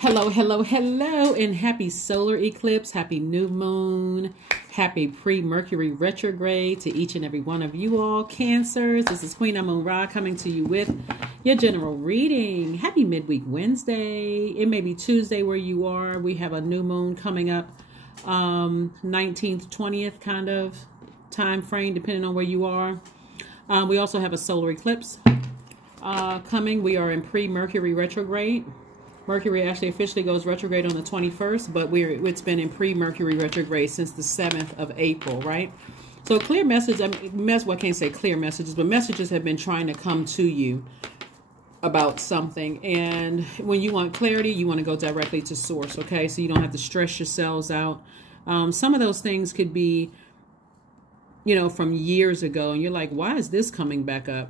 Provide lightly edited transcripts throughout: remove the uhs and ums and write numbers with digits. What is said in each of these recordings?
Hello, hello, hello, and happy solar eclipse, happy new moon, happy pre-Mercury retrograde to each and every one of you all, Cancers. This is Queen Amun-Ra coming to you with your general reading. Happy midweek Wednesday. It may be Tuesday where you are. We have a new moon coming up, 19th, 20th kind of time frame, depending on where you are. We also have a solar eclipse coming. We are in pre-Mercury retrograde. Mercury actually officially goes retrograde on the 21st, but it's been in pre-Mercury retrograde since the 7th of April, right? So clear message, well, I can't say clear messages, but messages have been trying to come to you about something. And when you want clarity, you want to go directly to source, okay? So you don't have to stress yourselves out. Some of those things could be, you know, from years ago, and you're like, why is this coming back up?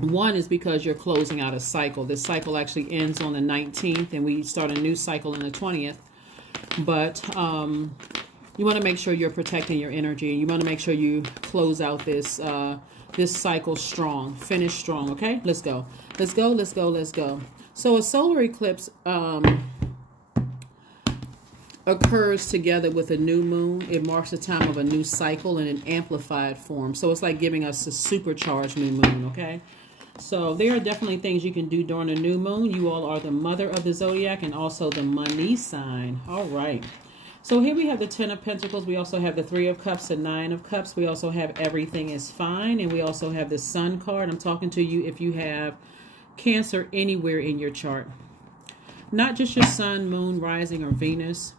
One is because you're closing out a cycle. This cycle actually ends on the 19th, and we start a new cycle on the 20th. But you want to make sure you're protecting your energy. You want to make sure you close out this this cycle strong, finish strong. Okay, let's go. Let's go. Let's go. Let's go. So a solar eclipse occurs together with a new moon. It marks the time of a new cycle in an amplified form. So it's like giving us a supercharged new moon, okay? So there are definitely things you can do during a new moon. You all are the mother of the zodiac and also the money sign. All right. So here we have the 10 of Pentacles. We also have the 3 of Cups and 9 of Cups. We also have everything is fine. And we also have the Sun card. I'm talking to you if you have Cancer anywhere in your chart. Not just your Sun, Moon, Rising, or Venus.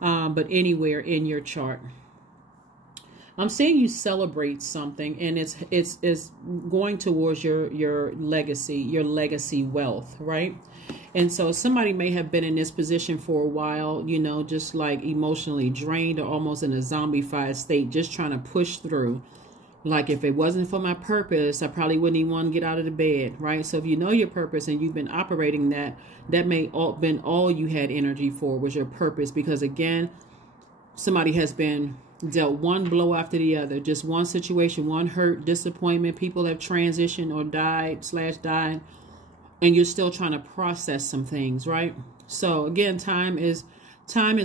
But anywhere in your chart. I'm seeing you celebrate something, and it's going towards your legacy wealth, right? And so somebody may have been in this position for a while, you know, just like emotionally drained or almost in a zombified state, just trying to push through. Like, if it wasn't for my purpose, I probably wouldn't even want to get out of the bed, right? So if you know your purpose and you've been operating that may been all you had energy for was your purpose. Because again, somebody has been dealt one blow after the other, just one situation, one hurt, disappointment. People have transitioned or died, and you're still trying to process some things, right? So again, time is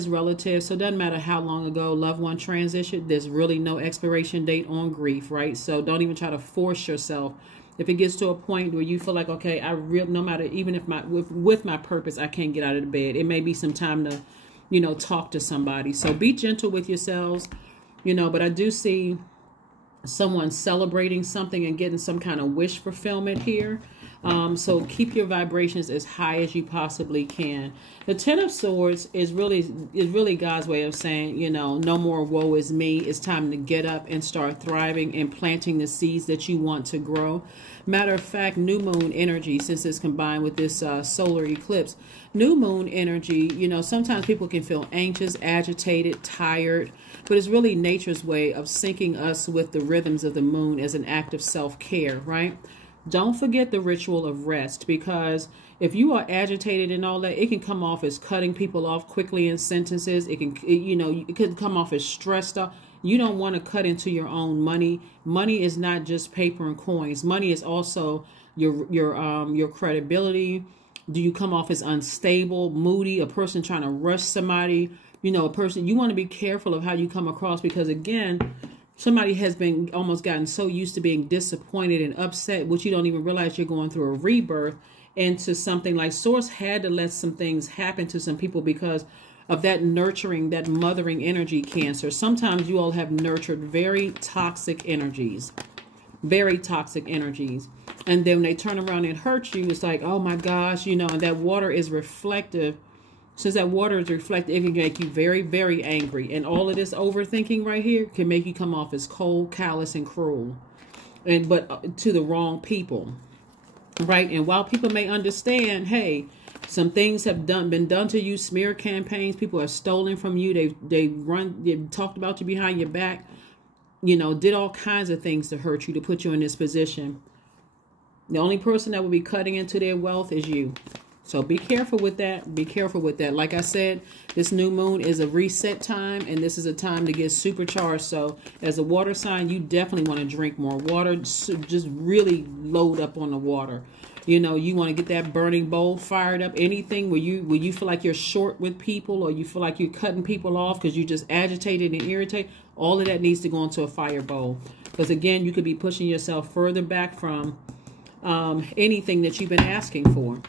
relative, so it doesn't matter how long ago loved one transitioned. There's really no expiration date on grief, right? So don't even try to force yourself. If it gets to a point where you feel like, okay, no matter, even if with my purpose, I can't get out of the bed, it may be some time to, you know, talk to somebody. So be gentle with yourselves, you know, but I do see someone celebrating something and getting some kind of wish fulfillment here. So keep your vibrations as high as you possibly can. The 10 of Swords is really God's way of saying, you know, no more woe is me. It's time to get up and start thriving and planting the seeds that you want to grow. Matter of fact, new moon energy, since it's combined with this solar eclipse, new moon energy, you know, sometimes people can feel anxious, agitated, tired, but it's really nature's way of syncing us with the rhythms of the moon as an act of self-care, right? Don't forget the ritual of rest, because if you are agitated and all that, it can come off as cutting people off quickly in sentences. It can, you know, it could come off as stressed out. You don't want to cut into your own money. Money is not just paper and coins. Money is also your credibility. Do you come off as unstable, moody, a person trying to rush somebody? You know, a person, you want to be careful of how you come across, because again, somebody has been almost gotten so used to being disappointed and upset, which you don't even realize you're going through a rebirth into something. Like Source had to let some things happen to some people because of that nurturing, that mothering energy, Cancer. Sometimes you all have nurtured very toxic energies. Very toxic energies. And then when they turn around and hurt you, it's like, oh my gosh, you know, and that water is reflective. Since that water is reflective, it can make you very, very angry. And all of this overthinking right here can make you come off as cold, callous, and cruel. But to the wrong people, right? And while people may understand, hey, some things have been done to you, smear campaigns, people have stolen from you, they've talked about you behind your back, you know, did all kinds of things to hurt you, to put you in this position. The only person that will be cutting into their wealth is you. So be careful with that. Be careful with that. Like I said, this new moon is a reset time, and this is a time to get supercharged. So as a water sign, you definitely want to drink more water. Just really load up on the water. You know, you want to get that burning bowl fired up. Anything where you feel like you're short with people, or you feel like you're cutting people off because you just agitated and irritated, all of that needs to go into a fire bowl. Because again, you could be pushing yourself further back from anything that you've been asking for.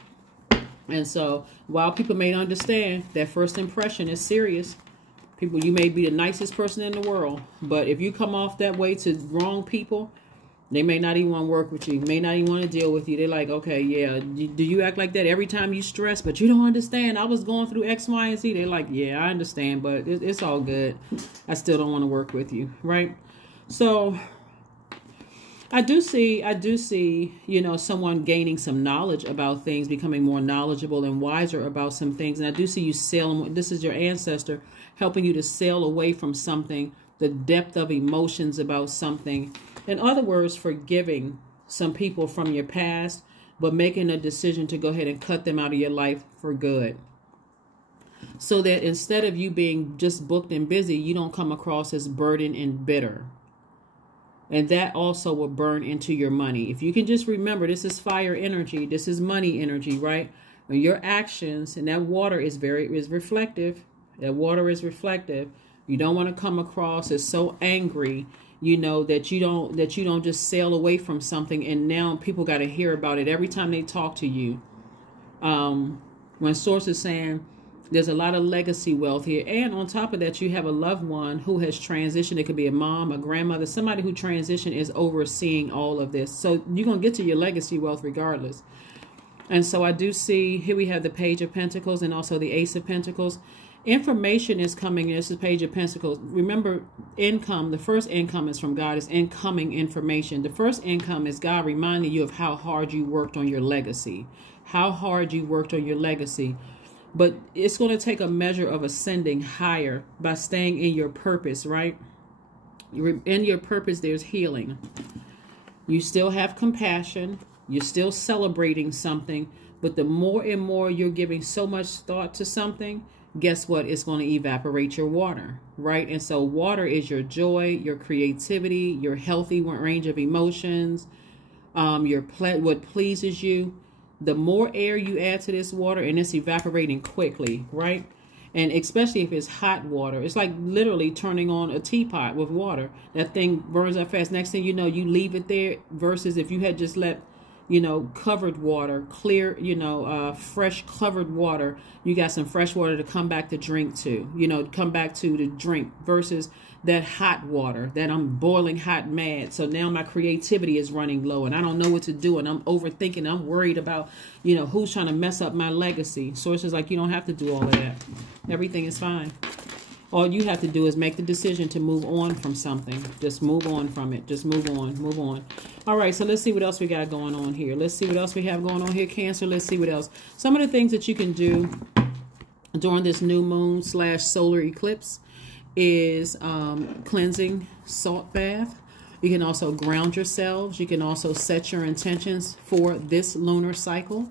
And so while people may understand that first impression is serious, people, you may be the nicest person in the world, but if you come off that way to wrong people, they may not even want to work with you, may not even want to deal with you. They're like, okay, yeah, do you act like that every time you stress? But you don't understand. I was going through X, Y, and Z. They're like, yeah, I understand, but it's all good. I still don't want to work with you, right? So I do see, you know, someone gaining some knowledge about things, becoming more knowledgeable and wiser about some things. And I do see you sailing. This is your ancestor helping you to sail away from something, the depth of emotions about something. In other words, forgiving some people from your past, but making a decision to go ahead and cut them out of your life for good. So that instead of you being just booked and busy, you don't come across as burdened and bitter. And that also will burn into your money. If you can just remember, this is fire energy. This is money energy, right? And your actions, and that water is reflective. That water is reflective. You don't want to come across as so angry, you know, that you don't just sail away from something, and now people got to hear about it every time they talk to you. When Source is saying there's a lot of legacy wealth here, and on top of that, you have a loved one who has transitioned. It could be a mom, a grandmother, somebody who transitioned is overseeing all of this. So you're going to get to your legacy wealth regardless. And so I do see here we have the Page of Pentacles and also the Ace of Pentacles. Information is coming. This is Page of Pentacles. Remember, income, the first income is from God. It's incoming information. The first income is God reminding you of how hard you worked on your legacy. How hard you worked on your legacy. But it's going to take a measure of ascending higher by staying in your purpose, right? In your purpose, there's healing. You still have compassion. You're still celebrating something. But the more and more you're giving so much thought to something, guess what? It's going to evaporate your water, right? And so water is your joy, your creativity, your healthy range of emotions, what pleases you. The more air you add to this water, and it's evaporating quickly, right? And especially if it's hot water, it's like literally turning on a teapot with water. That thing burns up fast. Next thing you know, you leave it there, versus if you had just let, you know, covered water, clear, you know, fresh covered water, you got some fresh water to come back to drink to, you know, come back to drink, versus that hot water that I'm boiling hot mad. So now my creativity is running low and I don't know what to do, and I'm overthinking. I'm worried about, you know, who's trying to mess up my legacy. Source is like, you don't have to do all of that. Everything is fine. All you have to do is make the decision to move on from something. Just move on from it. Just move on. Move on. All right, so let's see what else we got going on here. Let's see what else we have going on here, Cancer. Let's see what else. Some of the things that you can do during this new moon / solar eclipse is cleansing, salt bath. You can also ground yourselves. You can also set your intentions for this lunar cycle.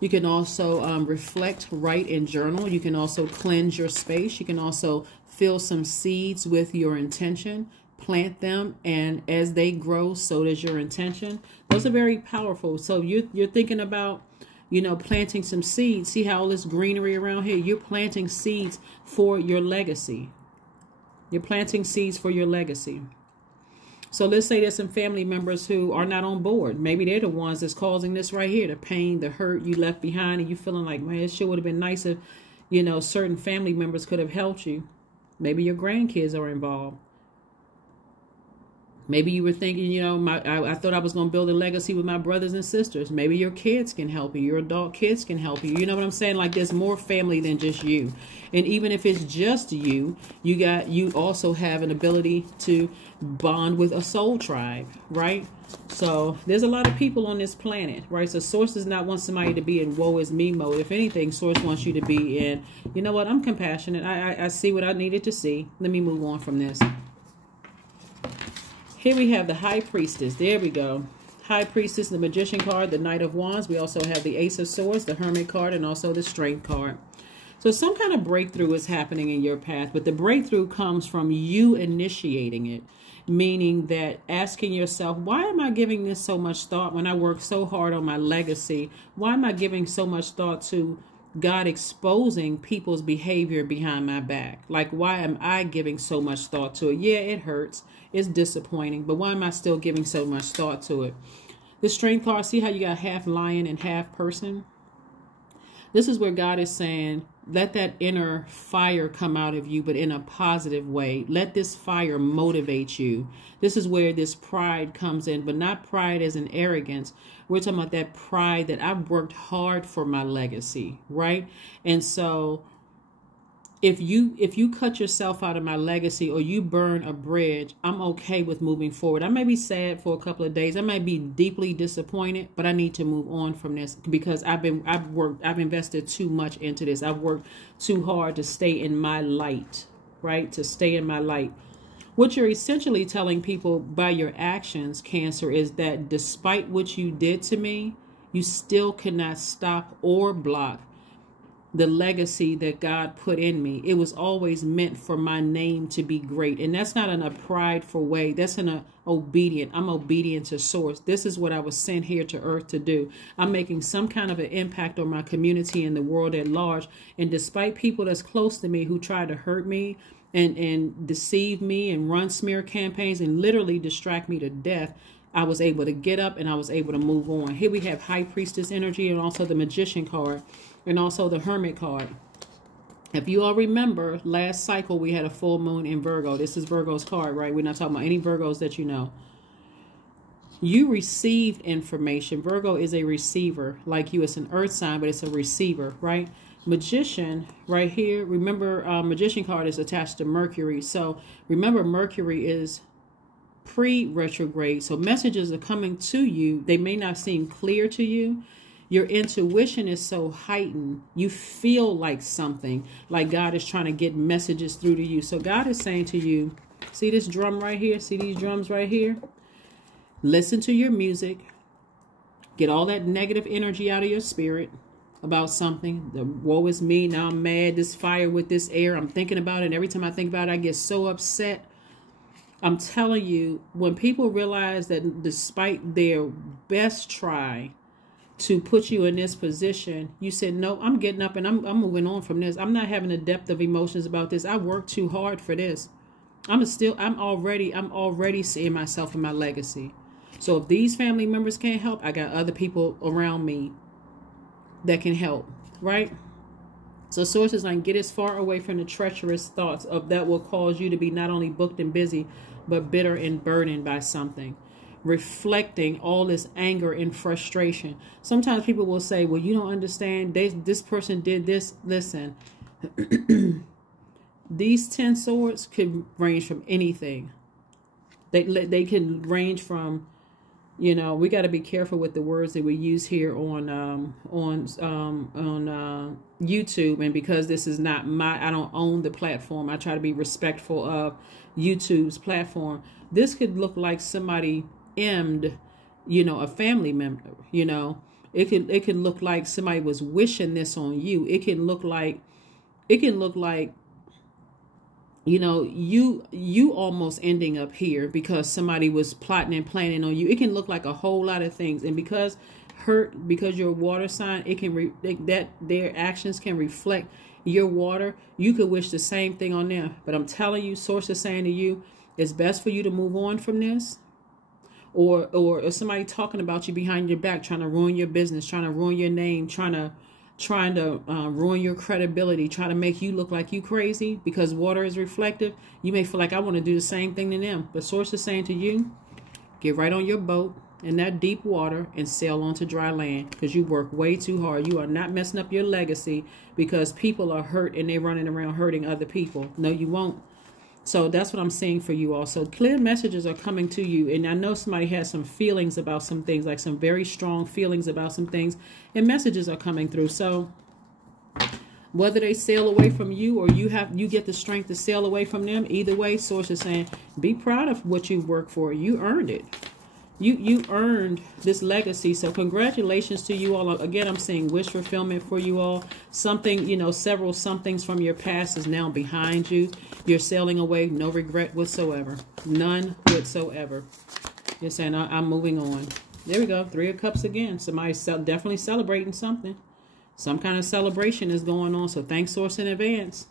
You can also reflect, write, and journal. You can also cleanse your space. You can also fill some seeds with your intention, plant them, and as they grow, so does your intention. Those are very powerful. So you're thinking about, you know, planting some seeds. See how all this greenery around here? You're planting seeds for your legacy. You're planting seeds for your legacy. So let's say there's some family members who are not on board. Maybe they're the ones that's causing this right here, the pain, the hurt you left behind, and you feeling like, man, it sure would have been nice if, you know, certain family members could have helped you. Maybe your grandkids are involved. Maybe you were thinking, you know, I thought I was going to build a legacy with my brothers and sisters. Maybe your kids can help you. Your adult kids can help you. You know what I'm saying? Like, there's more family than just you. And even if it's just you, you also have an ability to bond with a soul tribe, right? So there's a lot of people on this planet, right? So Source does not want somebody to be in woe is me mode. If anything, Source wants you to be in, you know what, I'm compassionate. I see what I needed to see. Let me move on from this. Here we have the High Priestess. There we go. High Priestess, the Magician card, the Knight of Wands. We also have the Ace of Swords, the Hermit card, and also the Strength card. So some kind of breakthrough is happening in your path, but the breakthrough comes from you initiating it, meaning that asking yourself, why am I giving this so much thought when I work so hard on my legacy? Why am I giving so much thought to God exposing people's behavior behind my back? Like, why am I giving so much thought to it? Yeah, it hurts. It's disappointing, but why am I still giving so much thought to it? The Strength card, see how you got half lion and half person? This is where God is saying, let that inner fire come out of you, but in a positive way. Let this fire motivate you. This is where this pride comes in, but not pride as an arrogance. We're talking about that pride that I've worked hard for my legacy, right? And so if you cut yourself out of my legacy or you burn a bridge, I'm okay with moving forward. I may be sad for a couple of days. I might be deeply disappointed, but I need to move on from this because I've invested too much into this. I've worked too hard to stay in my light, right? To stay in my light. What you're essentially telling people by your actions, Cancer, is that despite what you did to me, you still cannot stop or block the legacy that God put in me. It was always meant for my name to be great. And that's not in a prideful way. That's in a obedient. I'm obedient to source. This is what I was sent here to earth to do. I'm making some kind of an impact on my community and the world at large. And despite people that's close to me who try to hurt me and deceive me and run smear campaigns and literally distract me to death, I was able to get up and I was able to move on. Here we have High Priestess energy and also the Magician card and also the Hermit card. If you all remember, last cycle we had a full moon in Virgo. This is Virgo's card, right? We're not talking about any Virgos that you know. You received information. Virgo is a receiver. Like you, it's an earth sign, but it's a receiver, right? Magician right here. Remember, Magician card is attached to Mercury. So remember, Mercury is pre-retrograde. So messages are coming to you. They may not seem clear to you. Your intuition is so heightened. You feel like something, like God is trying to get messages through to you. So God is saying to you, see this drum right here? See these drums right here? Listen to your music. Get all that negative energy out of your spirit about something. The woe is me. Now I'm mad. This fire with this air. I'm thinking about it. And every time I think about it, I get so upset. I'm telling you, when people realize that despite their best try to put you in this position, you said, no, I'm getting up and I'm moving on from this. I'm not having a depth of emotions about this. I worked too hard for this. I'm already seeing myself in my legacy. So if these family members can't help, I got other people around me that can help, right? So sources like, get as far away from the treacherous thoughts of that will cause you to be not only booked and busy, but bitter and burdened by something. Reflecting all this anger and frustration. Sometimes people will say, well, you don't understand. This person did this. Listen, these 10 swords could range from anything. They can range from, you know, we got to be careful with the words that we use here on YouTube. And because this is not I don't own the platform. I try to be respectful of YouTube's platform. This could look like somebody emmed, you know, a family member, you know. It can look like somebody was wishing this on you. It can look like, you know, you almost ending up here because somebody was plotting and planning on you. It can look like a whole lot of things. And because you're a water sign, it can their actions can reflect your water. You could wish the same thing on them. But I'm telling you, source is saying to you, it's best for you to move on from this. Or somebody talking about you behind your back, trying to ruin your business, trying to ruin your name, trying to ruin your credibility, trying to make you look like you crazy because water is reflective. You may feel like I want to do the same thing to them. But source is saying to you, get right on your boat in that deep water and sail onto dry land because you work way too hard. You are not messing up your legacy because people are hurt and they're running around hurting other people. No, you won't. So that's what I'm saying for you all. So clear messages are coming to you. And I know somebody has some feelings about some things, like some very strong feelings about some things. And messages are coming through. So whether they sail away from you or you get the strength to sail away from them, either way, source is saying, be proud of what you worked for. You earned it. You earned this legacy. So congratulations to you all. Again, I'm seeing wish fulfillment for you all. Something, you know, several somethings from your past is now behind you. You're sailing away, no regret whatsoever. None whatsoever. You're saying, I'm moving on. There we go. 3 of Cups again. Somebody's definitely celebrating something. Some kind of celebration is going on. So thanks, Source, in advance.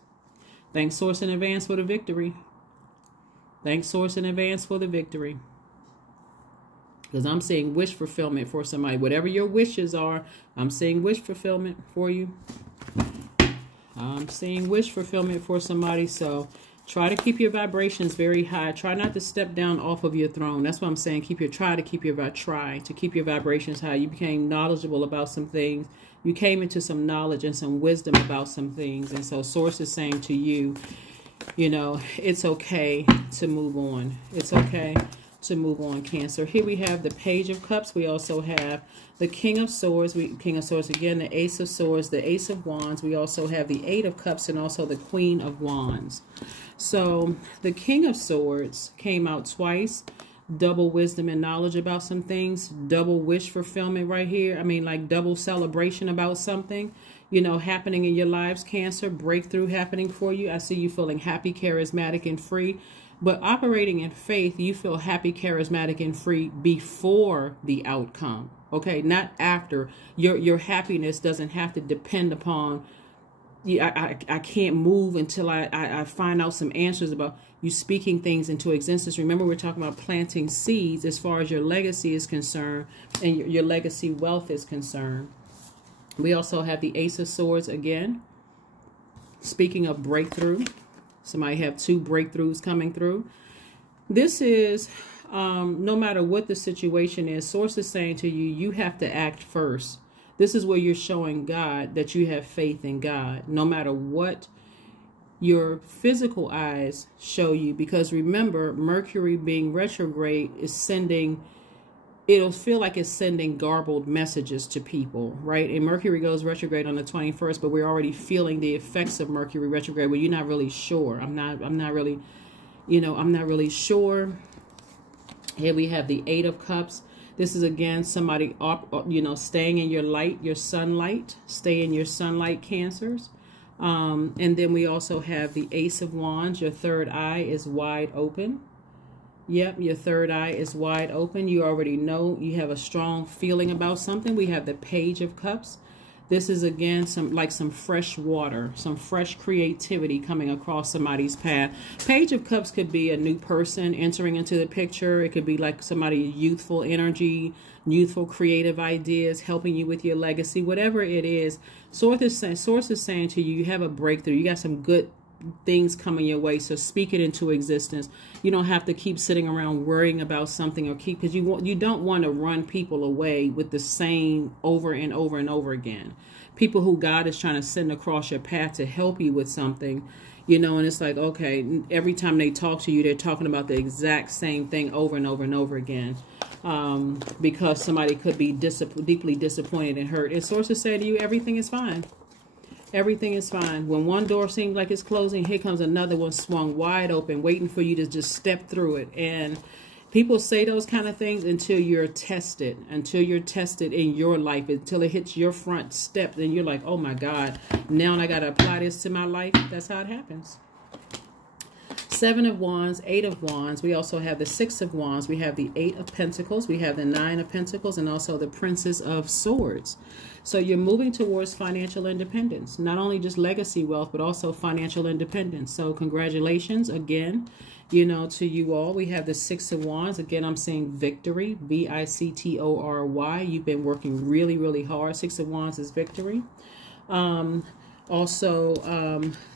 Thanks, Source, in advance for the victory. Thanks, Source, in advance for the victory. Because I'm seeing wish fulfillment for somebody. Whatever your wishes are, I'm seeing wish fulfillment for you. I'm seeing wish fulfillment for somebody. So try to keep your vibrations very high. Try not to step down off of your throne. That's what I'm saying. Try to keep your vibrations high. You became knowledgeable about some things. You came into some knowledge and some wisdom about some things. And so Source is saying to you, you know, it's okay to move on. It's okay to move on, Cancer. Here we have the Page of Cups. We also have the King of Swords. King of Swords again, the Ace of Swords, the Ace of Wands. We also have the 8 of Cups and also the Queen of Wands. So the King of Swords came out twice. Double wisdom and knowledge about some things. Double wish fulfillment right here. I mean, like double celebration about something, you know, happening in your lives, Cancer. Breakthrough happening for you. I see you feeling happy, charismatic, and free. But operating in faith, you feel happy, charismatic, and free before the outcome. Okay, not after. Your happiness doesn't have to depend upon, I can't move until I find out some answers about you speaking things into existence. Remember, we're talking about planting seeds as far as your legacy is concerned and your legacy wealth is concerned. We also have the Ace of Swords again. Speaking of breakthrough. Somebody have 2 breakthroughs coming through. This is, no matter what the situation is, Source is saying to you, you have to act first. This is where you're showing God that you have faith in God, no matter what your physical eyes show you. Because remember, Mercury being retrograde is sending, it'll feel like it's sending garbled messages to people, right? And Mercury goes retrograde on the 21st, but we're already feeling the effects of Mercury retrograde. Well, you're not really sure. I'm not really, you know, I'm not really sure. Here we have the 8 of Cups. This is again somebody, you know, staying in your light, your sunlight. Stay in your sunlight, Cancers. And then we also have the Ace of Wands. Your third eye is wide open. Yep, your third eye is wide open. You already know you have a strong feeling about something. We have the Page of Cups. This is again some fresh water, some fresh creativity coming across somebody's path. Page of Cups could be a new person entering into the picture. It could be like somebody's youthful energy, youthful creative ideas, helping you with your legacy, whatever it is. Source is saying to you, you have a breakthrough. You got some good things coming your way, so speak it into existence. You don't have to keep sitting around worrying about something or because you don't want to run people away with the same over and over and over again. People who God is trying to send across your path to help you with something, you know, and it's like, okay, every time they talk to you, they're talking about the exact same thing over and over and over again, because somebody could be deeply disappointed and hurt. And sources say to you, everything is fine. Everything is fine. When one door seems like it's closing, here comes another one swung wide open, waiting for you to just step through it. And people say those kind of things until you're tested in your life, until it hits your front step. Then you're like, oh my God, now I got to apply this to my life. That's how it happens. 7 of Wands, 8 of Wands. We also have the 6 of Wands. We have the 8 of Pentacles. We have the 9 of Pentacles and also the Princess of Swords. So you're moving towards financial independence, not only just legacy wealth, but also financial independence. So congratulations again, you know, to you all. We have the 6 of Wands. Again, I'm saying victory, V-I-C-T-O-R-Y. You've been working really, really hard. 6 of Wands is victory. Also,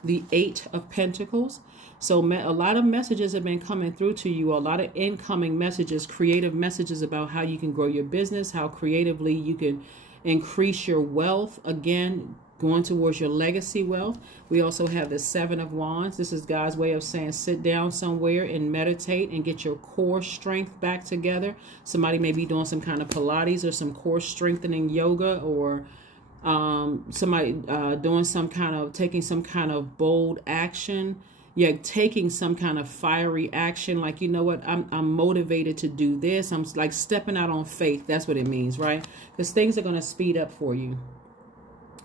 the 8 of Pentacles. So a lot of messages have been coming through to you, a lot of incoming messages, creative messages about how you can grow your business, how creatively you can increase your wealth. Again, going towards your legacy wealth. We also have the 7 of Wands. This is God's way of saying sit down somewhere and meditate and get your core strength back together. Somebody may be doing some kind of Pilates or some core strengthening yoga, or somebody doing some kind of, taking some kind of bold action, you're taking some kind of fiery action. Like, you know what, I'm motivated to do this. I'm like stepping out on faith. That's what it means, right? Because things are going to speed up for you.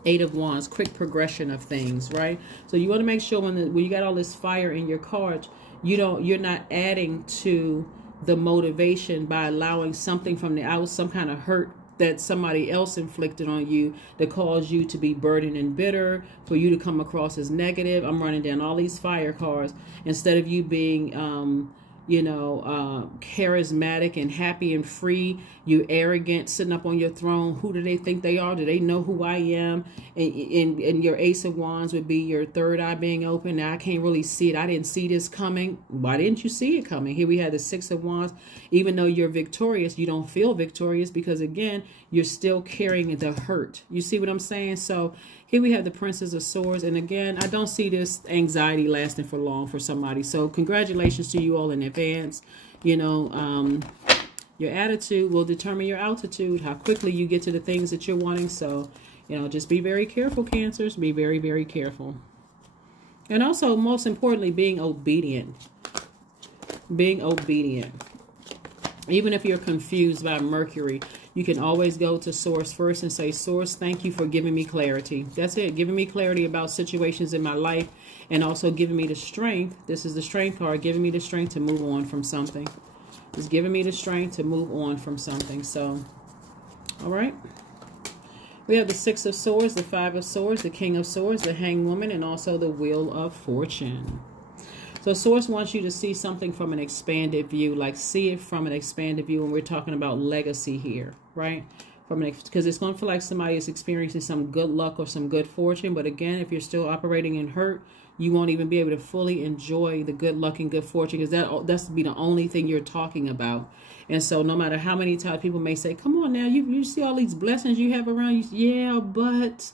8 of Wands, quick progression of things, right? So you want to make sure when you got all this fire in your cards, you're not adding to the motivation by allowing something from the out, some kind of hurt that somebody else inflicted on you that caused you to be burdened and bitter, for you to come across as negative. I'm running down all these fire cards. Instead of you being charismatic and happy and free, you arrogant, sitting up on your throne. Who do they think they are? Do they know who I am? And your Ace of Wands would be your third eye being open. Now, I can't really see it. I didn't see this coming. Why didn't you see it coming? Here we have the 6 of Wands. Even though you're victorious, you don't feel victorious because, again, you're still carrying the hurt. You see what I'm saying? So here we have the Princess of Swords. And again, I don't see this anxiety lasting for long for somebody. So congratulations to you all in advance. Your attitude will determine your altitude, how quickly you get to the things that you're wanting. So, just be very careful, Cancers. Be very, very careful. And also, most importantly, being obedient. Being obedient. Even if you're confused by Mercury, you can always go to Source first and say, Source, thank you for giving me clarity. That's it. Giving me clarity about situations in my life, and also giving me the strength. This is the Strength card, giving me the strength to move on from something. It's giving me the strength to move on from something. So, all right. We have the 6 of Swords, the 5 of Swords, the King of Swords, the Hanged Woman, and also the Wheel of Fortune. So Source wants you to see something from an expanded view, like see it from an expanded view. And we're talking about legacy here, right? Because it's going to feel like somebody is experiencing some good luck or some good fortune. But again, if you're still operating in hurt, you won't even be able to fully enjoy the good luck and good fortune, because that's be the only thing you're talking about. And so no matter how many times people may say, come on now, you see all these blessings you have around you. Yeah, but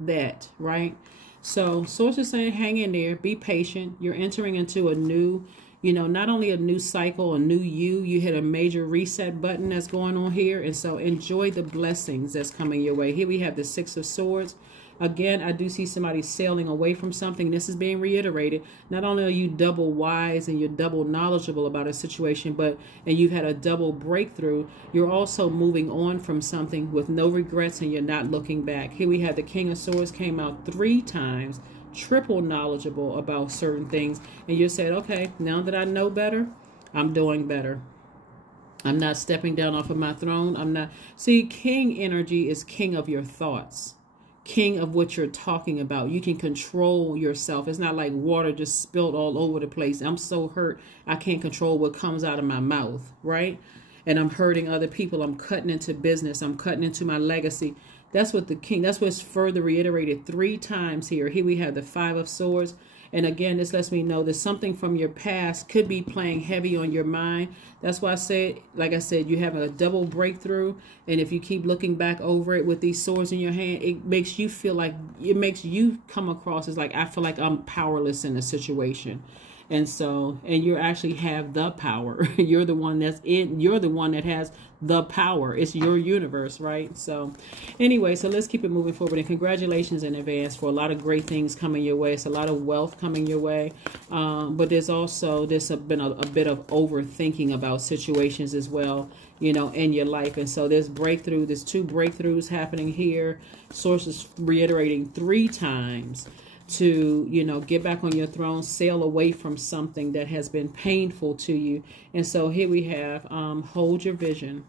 that, right? So Source is saying, hang in there, be patient. You're entering into a new, not only a new cycle, a new you hit a major reset button that's going on here. And so enjoy the blessings that's coming your way. Here we have the 6 of Swords. Again, I do see somebody sailing away from something. This is being reiterated. Not only are you double wise and you're double knowledgeable about a situation, and you've had a double breakthrough, you're also moving on from something with no regrets, and you're not looking back. Here we have the King of Swords came out 3 times, triple knowledgeable about certain things. And you said, okay, now that I know better, I'm doing better. I'm not stepping down off of my throne. I'm not. See, King energy is king of your thoughts. King of what you're talking about. You can control yourself. It's not like water just spilled all over the place. I'm so hurt, I can't control what comes out of my mouth, right? And I'm hurting other people. I'm cutting into business. I'm cutting into my legacy. That's what the king, that's what's further reiterated 3 times here. Here we have the 5 of Swords. And again, this lets me know that something from your past could be playing heavy on your mind. That's why I said, like I said, you have a double breakthrough. And if you keep looking back over it with these swords in your hand, it makes you feel like, it makes you come across as like, I feel like I'm powerless in a situation. And so, and you actually have the power. You're the one you're the one that has the power. It's your universe, right? So anyway, so let's keep it moving forward. And congratulations in advance for a lot of great things coming your way. It's a lot of wealth coming your way. But there's been a bit of overthinking about situations as well, in your life. And so there's 2 breakthroughs happening here. Sources reiterating 3 times to, get back on your throne, sail away from something that has been painful to you. And so here we have, hold your vision.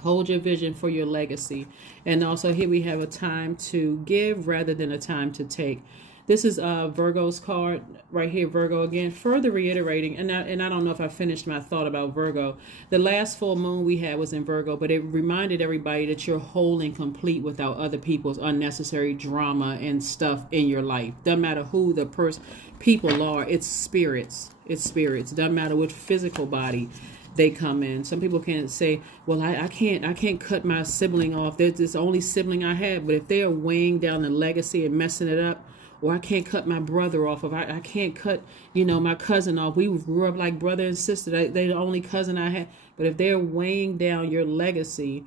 Hold your vision for your legacy. And also here we have a time to give rather than a time to take. This is Virgo's card right here, Virgo again, further reiterating, and I don't know if I finished my thought about Virgo. The last full moon we had was in Virgo, but it reminded everybody that you're whole and complete without other people's unnecessary drama and stuff in your life. Doesn't matter who the people are, it's spirits. It's spirits. Doesn't matter which physical body they come in. Some people can't say, well, I can't cut my sibling off. There's the only sibling I have. But if they are weighing down the legacy and messing it up, or I can't cut my brother off, of I can't cut, my cousin off. We grew up like brother and sister. They're the only cousin I had. But if they're weighing down your legacy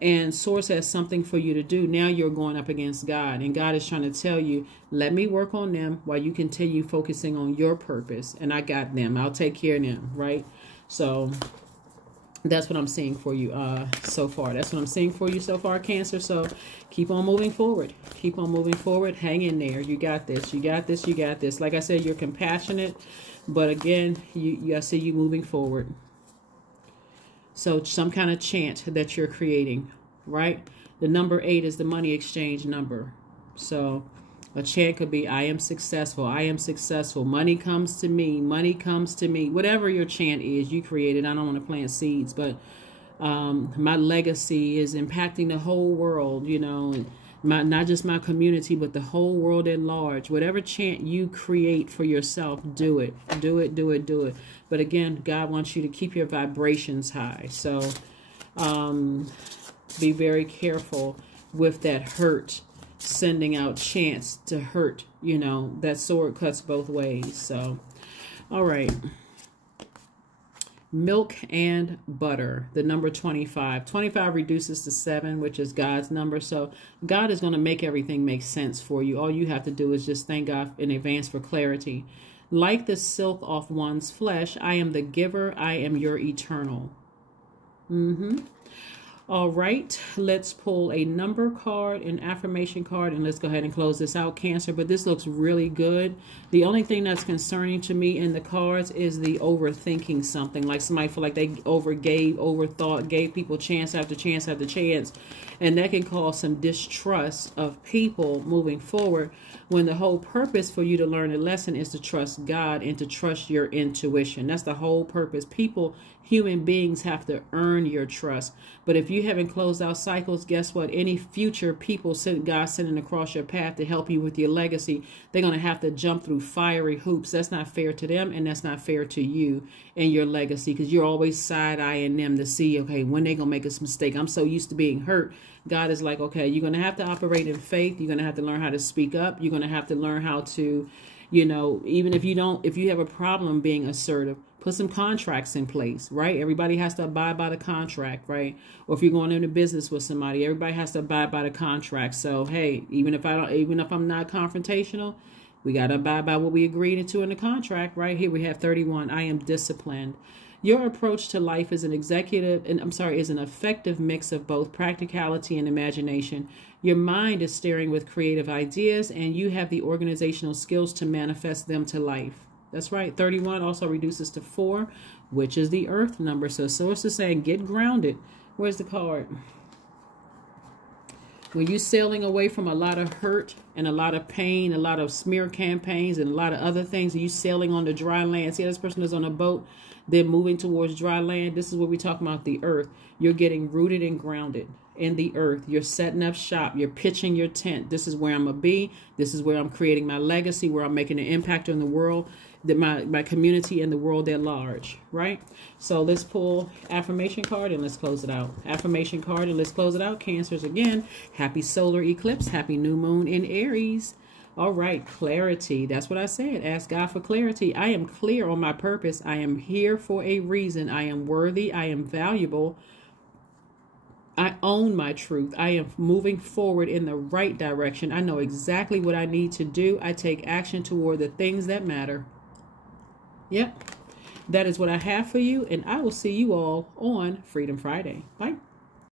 and source has something for you to do. Now you're going up against God, and God is trying to tell you, let me work on them while you continue focusing on your purpose, and I got them. I'll take care of them, right? So that's what I'm seeing for you so far. That's what I'm seeing for you so far, Cancer. So keep on moving forward. Keep on moving forward. Hang in there. You got this. You got this. You got this. Like I said, you're compassionate, but again, I see you moving forward. So some kind of chant that you're creating, right? The number 8 is the money exchange number. So a chant could be, I am successful. I am successful. Money comes to me. Money comes to me. Whatever your chant is, you created. I don't want to plant seeds, but my legacy is impacting the whole world, you know, and not just my community, but the whole world at large. Whatever chant you create for yourself, do it. Do it, do it, do it. But again, God wants you to keep your vibrations high. So be very careful with that hurt, sending out chants to hurt. You know, that sword cuts both ways. So, all right. Milk and butter, the number 25. 25 reduces to 7, which is God's number. So God is going to make everything make sense for you. All you have to do is just thank God in advance for clarity. Like the silk off one's flesh, I am the giver. I am your eternal. All right, let's pull a number card, an affirmation card, and let's go ahead and close this out, Cancer. But this looks really good. The only thing that's concerning to me in the cards is the overthinking something. Like somebody feel like they overthought, gave people chance after chance after chance. And that can cause some distrust of people moving forward, when the whole purpose for you to learn a lesson is to trust God and to trust your intuition. That's the whole purpose. People, human beings, have to earn your trust. But if you haven't closed out cycles, guess what? Any future people God sending across your path to help you with your legacy, they're going to have to jump through fiery hoops. That's not fair to them, and that's not fair to you and your legacy, because you're always side-eyeing them to see, okay, when they're going to make a mistake. I'm so used to being hurt. God is like, okay, you're going to have to operate in faith. You're going to have to learn how to speak up. You're going to have to learn how to, you know, even if you have a problem being assertive, put some contracts in place, right? Everybody has to abide by the contract, right? Or if you're going into business with somebody, everybody has to abide by the contract. So, hey, even if I'm not confrontational, we got to abide by what we agreed to in the contract, right? Here we have 31. I am disciplined. Your approach to life is an effective mix of both practicality and imagination. Your mind is staring with creative ideas, and you have the organizational skills to manifest them to life. That's right. 31 also reduces to 4, which is the earth number. So source is saying, get grounded. Where's the card? When you're sailing away from a lot of hurt and a lot of pain, a lot of smear campaigns and a lot of other things, and you sailing on the dry land. See, this person is on a boat. They're moving towards dry land. This is what we talk about, the earth. You're getting rooted and grounded in the earth. You're setting up shop. You're pitching your tent. This is where I'm going to be. This is where I'm creating my legacy, where I'm making an impact on the world, my community and the world at large, right? So let's pull affirmation card and let's close it out. Affirmation card and let's close it out. Cancers, again, happy solar eclipse, happy new moon in Aries. All right, clarity. That's what I said. Ask God for clarity. I am clear on my purpose. I am here for a reason. I am worthy. I am valuable. I own my truth. I am moving forward in the right direction. I know exactly what I need to do. I take action toward the things that matter. Yep. That is what I have for you, and I will see you all on Freedom Friday. Bye.